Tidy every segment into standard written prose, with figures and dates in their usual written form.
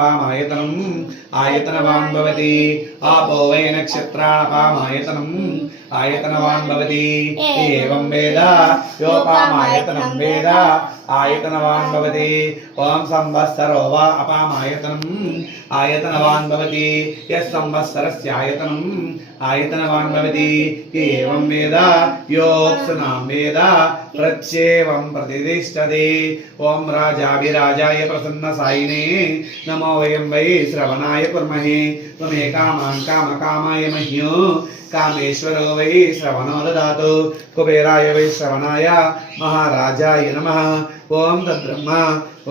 पामायतनम् आयतनवान् भवति आपो वै नक्षत्राणापामायतनम् आयतनवान् भवति एवं वेद योपामायतनं वेद आयतनवान् भवति ओम संवत्सरो वा अपामायतनम् आयतनवान् भवति यः संवत्सरस्य आयतनम् आयतनवान् भवति एवं वेद योत्सनां वेद प्रत्येवं प्रतिष्ठते ओम राजाभिराजाय प्रसन्नसायिने नमो वयं वै श्रवणाय कुर्महे त्वमेकामां कामकामाय मह्यो कामेश्वरो वै श्रवणो ददातु कुबेराय वै श्रवणाय महाराजाय नमः ओम तद्ब्रह्मा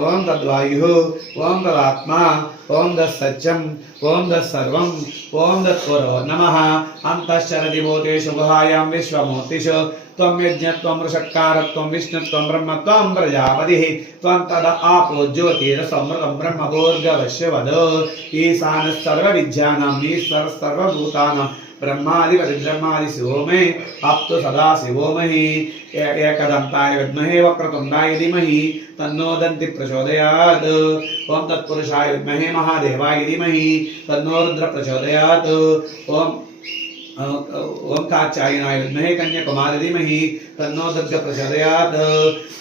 ओम तद्वायुः ओम तदात्मा ओम तत्सत्यम् ओम तत्सर्वम् ओम तत्पुरो नमः अन्तश्चरति भूतेषु गुहायां विश्वमूर्तिषु त्वं यज्ञत्वं ऋषक्कारत्वं विष्णुत्वं ब्रह्मत्वं प्रजापतिः त्वं तद आपो ज्योतिरसमृतं ब्रह्मभूर्गवस्य वद ईशानः सर्वविद्यानां ईश्वरः सर्वभूतानां ब्रह्माधिपति ब्रह्मादि शिवो मे अप्तु सदा शिवो महि एकदन्ताय विद्महे वक्रतुण्डाय धीमहि तन्नो दन्ति प्रचोदयात् ओम तत्पुरुषाय विद्महे महादेवाय धीमहि तन्नो रुद्र प्रचोदयात् ओम कात्यायनाय विद्महे कन्याकुमारी धीमहि तन्नो दुर्गा प्रचोदयात्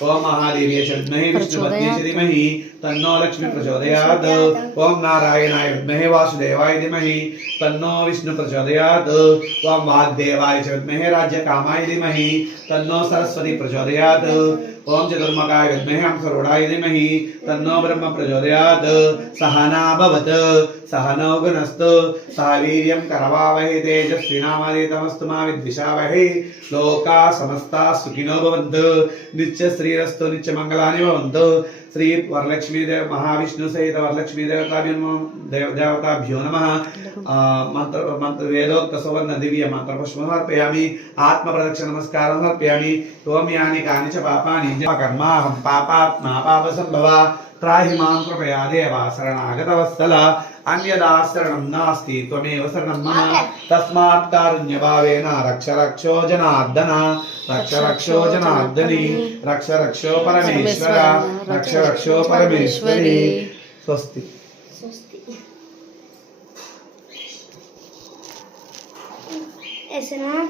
ओम महादेवी विद्महे विष्णुपत्नी धीमहि तन्नो लक्ष्मी प्रचोदयात् ओम नारायणाय विद्महे वासुदेवाय धीमहि तन्नो विष्णु प्रचोदयात् ओम वाग्देवाय विद्महे राज्यकामाय धीमहि तन्नो सरस्वती प्रचोदयात् ओम चतुर्मुखाय विद्महे अंसरूढाय धीमहि तन्नो ब्रह्म प्रचोदयात् सहना भवतु सहनौ भुनस्तु सह वीर्यं करवावहै तेजस्विनावधीतमस्तु मा विद्विषावहै लोकाः समस्ताः सुखिनो भवन्तु नित्यश्रीरस्तु नित्यमङ्गलानि भवन्तु श्री वरलक्ष्मी देव महाविष्णु सहित वरलक्ष्मी देवताभ्यो नमः मंत्र वेदोक्त सुवर्ण दिव्य मंत्र पुष्पं समर्पयामि आत्म प्रदक्षिण नमस्कारं समर्पयामि त्वं यानि कानि च पापानि कर्माहं पापात्मा पापसंभवा त्राहि मां कृपया देवा शरणागतवत्सल अन्यदा शरणं नास्ति त्वमेव शरणं मम तस्मात् कारुण्यभावेन रक्ष रक्षो जनार्दन रक्ष रक्षो जनार्दनी रक्ष रक्षो परमेश्वर रक्ष रक्षो परमेश्वरी स्वस्ति ऐसे ना